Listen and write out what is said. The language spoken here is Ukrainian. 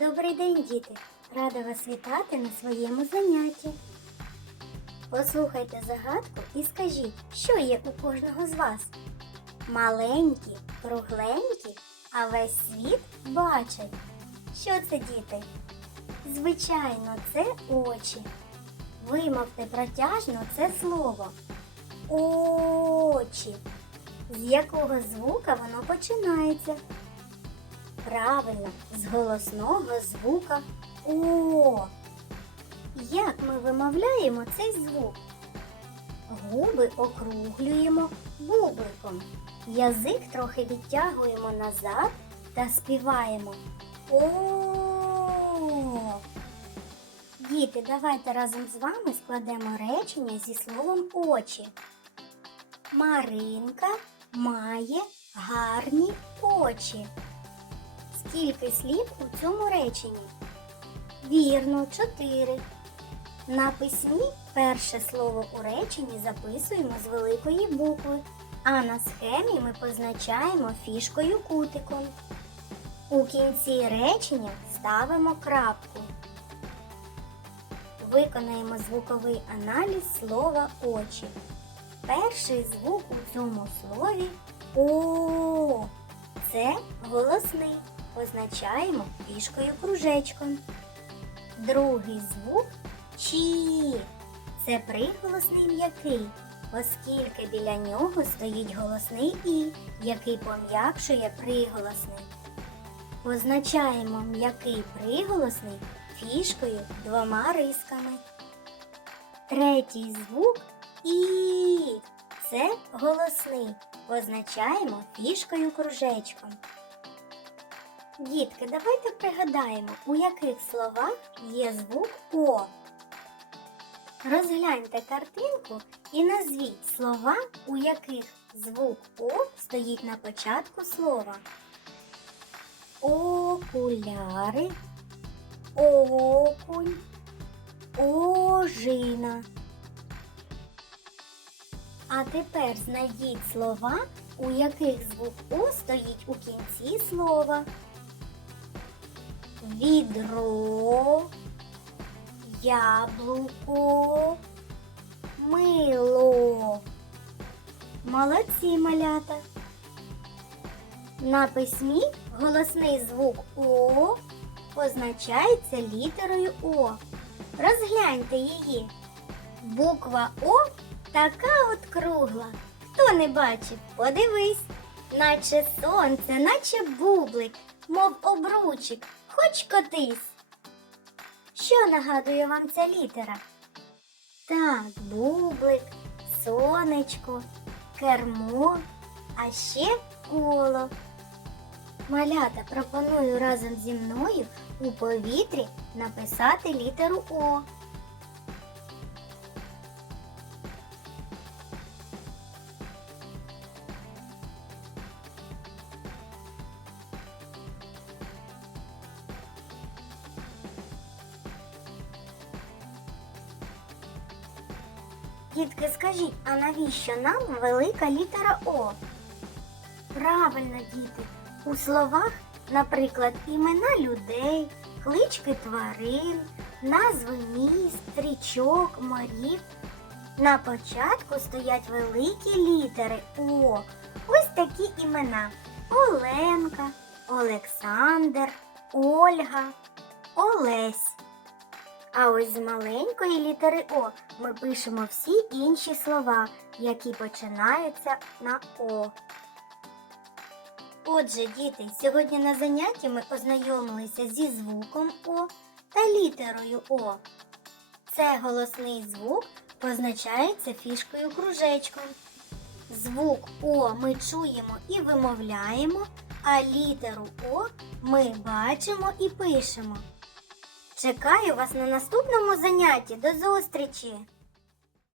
Добрий день, діти! Рада вас вітати на своєму занятті. Послухайте загадку і скажіть, що є у кожного з вас? Маленькі, кругленькі, а весь світ бачать. Що це, діти? Звичайно, це очі. Вимовте протяжно це слово. Очі. З якого звука воно починається? Правильно, з голосного звука О. Як ми вимовляємо цей звук? Губи округлюємо бубликом. Язик трохи відтягуємо назад та співаємо О. Діти, давайте разом з вами складемо речення зі словом очі. Маринка має гарні очі. Скільки слів у цьому реченні? Вірно, чотири. На письмі перше слово у реченні записуємо з великої букви, а на схемі ми позначаємо фішкою кутиком. У кінці речення ставимо крапку. Виконаємо звуковий аналіз слова очі. Перший звук у цьому слові О. Це голосний. Позначаємо фішкою кружечком. Другий звук Чі. Це приголосний м'який, оскільки біля нього стоїть голосний І, який пом'якшує приголосний. Позначаємо м'який приголосний фішкою двома рисками. Третій звук І. Це голосний. Позначаємо фішкою кружечком. Дітки, давайте пригадаємо, у яких словах є звук О. Розгляньте картинку і назвіть слова, у яких звук О стоїть на початку слова. Окуляри, окунь, ожина. А тепер знайдіть слова, у яких звук О стоїть у кінці слова. Відро, яблуко, мило. Молодці малята. На письмі голосний звук О позначається літерою О. Розгляньте її. Буква О така от кругла. Хто не бачив, подивись, наче сонце, наче бублик, мов обручик, хоч котись. Що нагадує вам ця літера? Так, бублик, сонечко, кермо, а ще коло. Малята пропоную разом зі мною у повітрі написати літеру О. Дітки, скажіть, а навіщо нам велика літера О? Правильно, діти. У словах, наприклад, імена людей, клички тварин, назви міст, річок, морів. На початку стоять великі літери О. Ось такі імена: Оленка, Олександр, Ольга, Олесь. А ось з маленької літери О ми пишемо всі інші слова, які починаються на О. Отже, діти, сьогодні на занятті ми ознайомилися зі звуком О та літерою О. Це голосний звук позначається фішкою кружечком. Звук О ми чуємо і вимовляємо, а літеру О ми бачимо і пишемо. Чекаю вас на наступному занятті. До зустрічі!